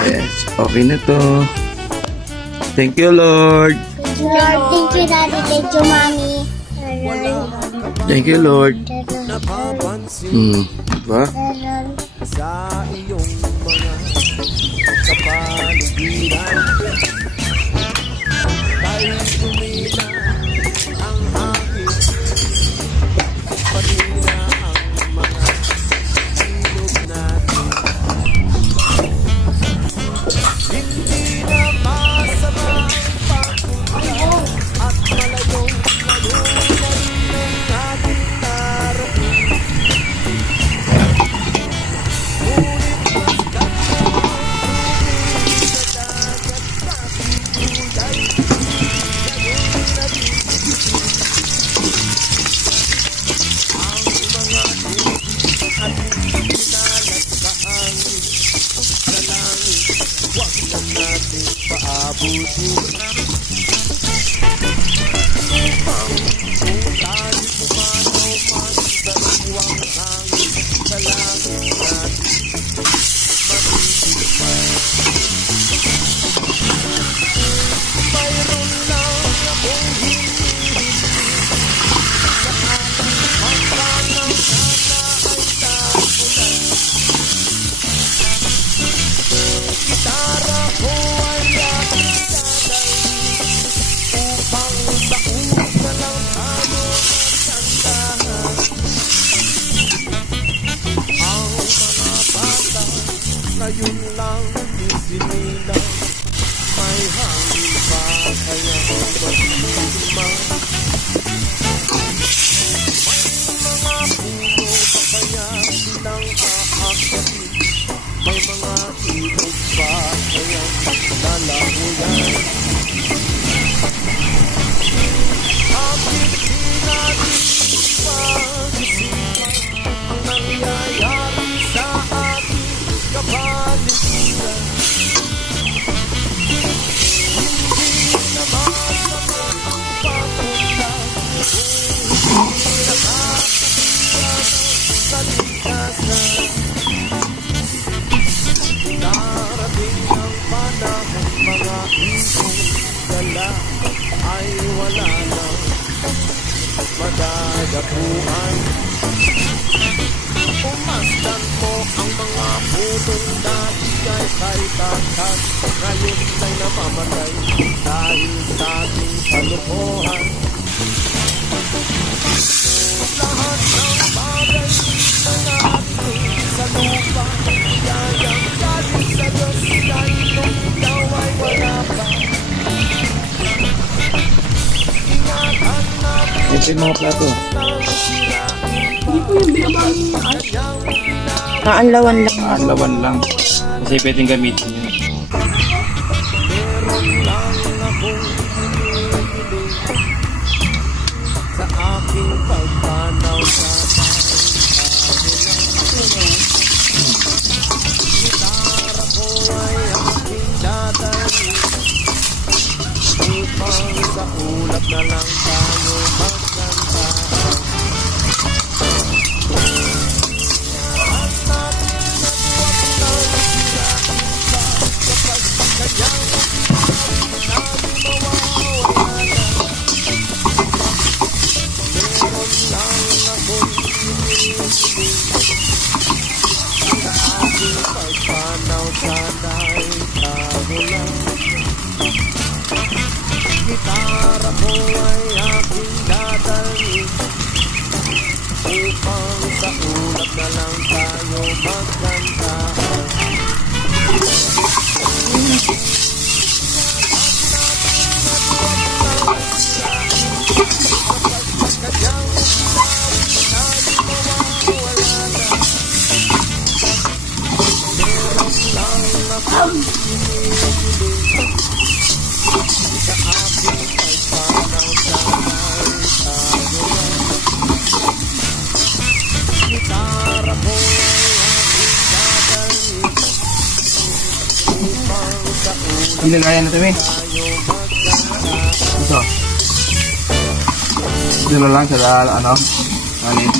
Yes, okay na to. Thank you, Lord. Lord, thank you, Daddy. Thank you, Mommy. Thank you, Lord. Diba? Sa iyong mga kapaligiran tayo tumila ang hangin, pati na ang mga ilog natin. Hindi na masama ang pagpunta at malayong layo na rin ang ating narating. Paabutin upang kung tayo pumanaw man sa luwang hangin sa langit natin matitipay. Mayroon lang akong hinihiling sa ating pagpanaw sana ay tagulan. Gitara ko ay aking dadalhin upang sa ulit na lang tayo magkantahan. Ang mga bata ngayon lang isinilang, may hangin pa kaya matitimang. May mga puno pa kaya silang aakyatin, may mga ilog pa kayang lalamuyan. Bakit di natin pag-isipan ang nangyayari sa ating kapaligiran? Hindi na masama ang pagpunta kung hindi nakakakita ng kaligtasan. Darating ang panahon, mga isong dala ay wala nang madadapuan. Pumasdan mo ang mga punong dati ay kay takas, ngayon ay namamatay dahil sa ating kalokohan. Lahat ng bagay na natin sa lupa, yayang galing sa Diyos, dahil nung ikaw ay wala pa. Ingatan natin Ito yung mga plato. Hindi po yung binabang kaanlawan lang. Kaanlawan lang. Kasi pwedeng gamitin yun. meron lang akong hinihiling sa aking pagpanaw sa gitara ko ay aking dadalhin upang sa ulap na lang tayo magkantahan. At natin at wag nang sirain pa kapag kanyang natin mawawala na. Meron lang akong hinihiling sa aking pagpanaw, sana'y tago lang. Gitara ko ay aking dadalhin upang sa ulap na lang tayo magkantahan. Meron lang akong hinihiling sa aking pagpanaw, sana'y tayo lang. Gitara ko ay aking dadalhin upang sa ulap Ilagayan na kami. tayo magkantahan. Ito. Ito na lang sa ano? Ano yun?